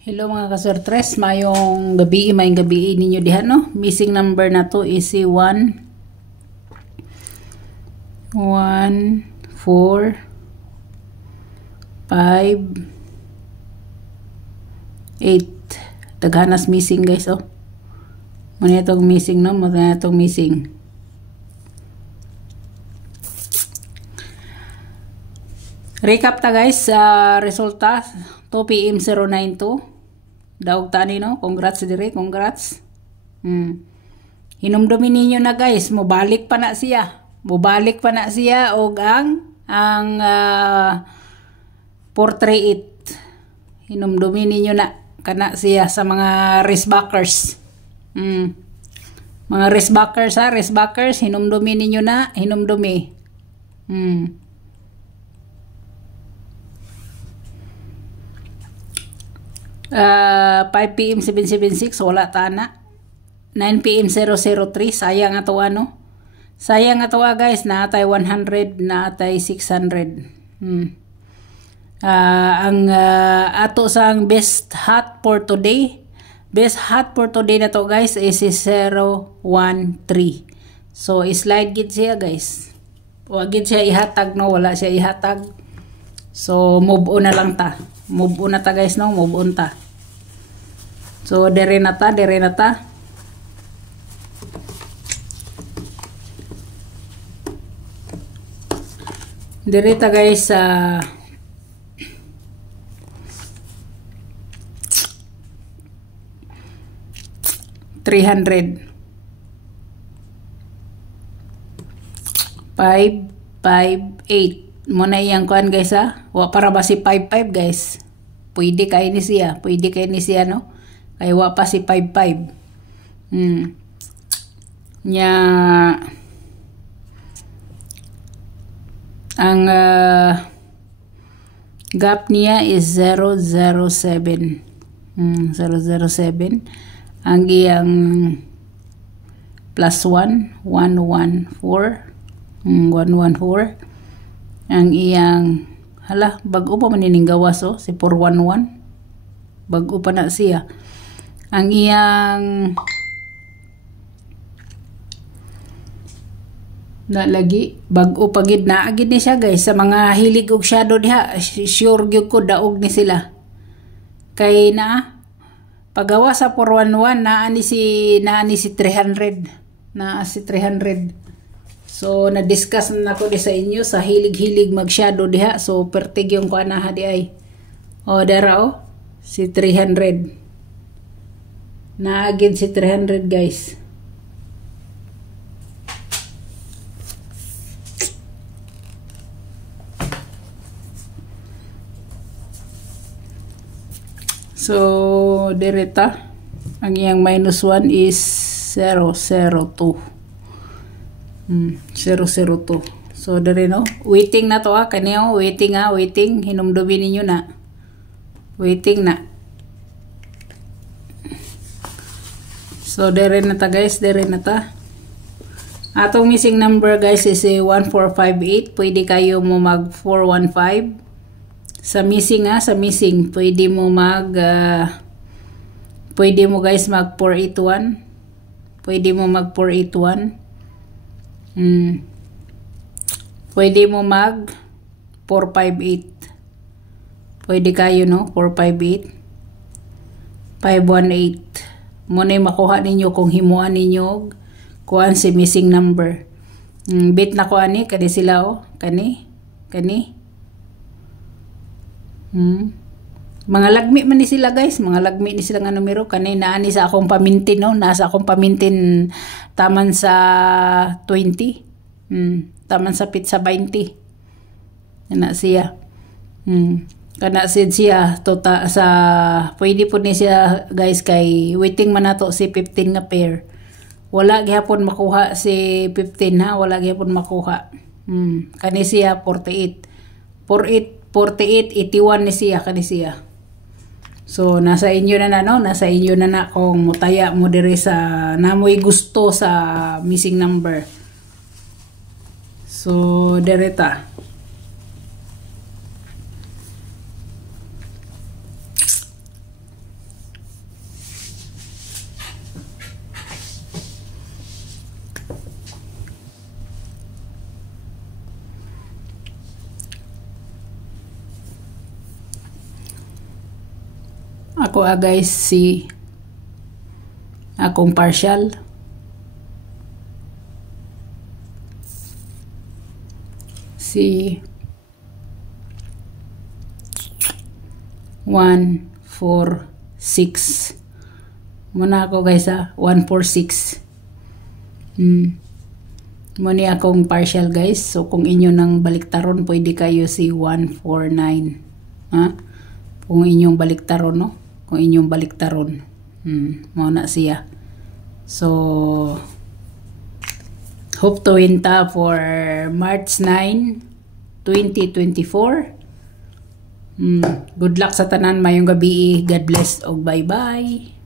Hello mga kasortres, mayong gabi ninyo diha no. Missing number na to is si 1 4 5 8. Daghanas missing guys oh. Muna itong missing no, muna itong missing. Recap ta guys sa resulta 2 PM 092. Daog tani no, congrats dire, congrats. Hinumdumi ninyo na guys, mobalik pa na siya. Mobalik pa na siya og ang 438. Hinumdumi ninyo na kana siya sa mga racebackers. Mga racebackers ha, racebackers, hinumdumi ninyo na, hinumdumi. 5 PM 776 wala ta na. 9 PM 003 sayang ato ano. Sayang ato guys, naatay 100, naatay 600. Ang ato sang best hot for today. Best hot for today na to guys is 013. So slide gid siya guys. Wa gid siya ihatag no, wala siya ihatag. So move on na lang ta. Move on na ta guys no, move on ta. So dire na ta, dire na ta. Dire ta guys sa 300. 558 muna iyang kuan guys ha. Wa para ba si 55 guys. Pwede kay ni siya, pwede kay ni siya no. Kay wa pa si 55. Nya ang gap niya is 007. 007. Ang iyang plus 1 114. 114. Ang iyang hala, bago pa manining gawas oh, si 411. Bago pa na siya. Ang iyang na lagi bago pagid na agid ni siya guys sa mga hilig og shadow diha, sure gyud ko daog ni sila. Kay na pagawa sa 411 naa ni si 300. Naa si 300. So na-discuss na ko di sa inyo sa hilig-hilig mag-shadow diha. So pertig yung kuan na di ay. O dara o si 300. Naagid si 300 guys. So direta ang iyang minus 1 is 002. 002. So dire no, waiting na to kaniyo, waiting waiting, hinumdumi ninyo na. Waiting na. So dire na ta guys, dire na ta. Atong missing number guys is 1458. Pwede kayo mo mag 415. Sa missing sa missing pwede mo mag pwede mo guys mag 481. Pwede mo mag 481. Pwede mo mag 458. Pwede kayo no, 458. 518. Muna makuha ninyo kung himuan ninyo kuan si missing number. Bit na ko ani kani sila oh, kani. Mga lagmi man ni sila guys, mga lagmi ni sila nga numero. Kani naani sa akong pamintin no, nasa akong pamintin taman sa 20. Taman sa pizza 20. Kana siya. Kana siya tota sa pwede po ni siya guys kay waiting man nato si 15 nga pair. Wala gihapon makuha si 15 ha, wala gihapon makuha. Kani siya 48. 48 81 ni siya kani siya. So nasa inyo na no, nasa inyo na kung mutaya mo dire sa namoy gusto sa missing number. So direta. Ako guys si akong partial. Si 146. Muna ako guys 146. Muna akong partial guys. So kung inyo nang baliktaron, pwede kayo si 149. Ha? Kung inyong baliktaron, no? Kung inyong baliktaron. Muna siya. So hope to win ta for March 9, 2024. Good luck sa tanan, mayong gabi. God bless og bye-bye.